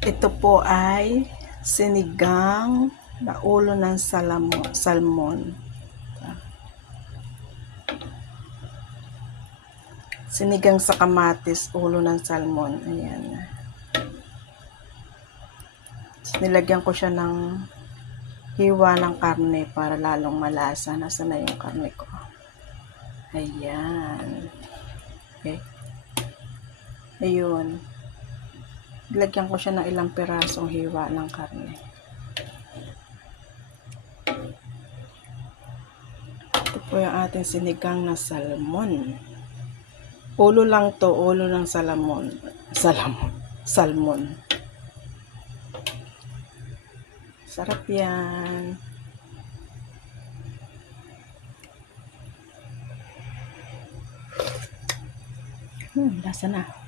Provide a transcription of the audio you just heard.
Ito po ay sinigang na ulo ng salmon. Sinigang sa kamatis, ulo ng salmon. Ayan. Nilagyan ko siya ng hiwa ng karne para lalong malasa. Nasaan na yung karne ko? Ayan. Okay. Ayun. Nilagyan ko siya ng ilang pirasong hiwa ng karne. Ito po yung ating sinigang na salmon. Ulo lang to, ulo ng salmon. Sarap yan. Lasa na.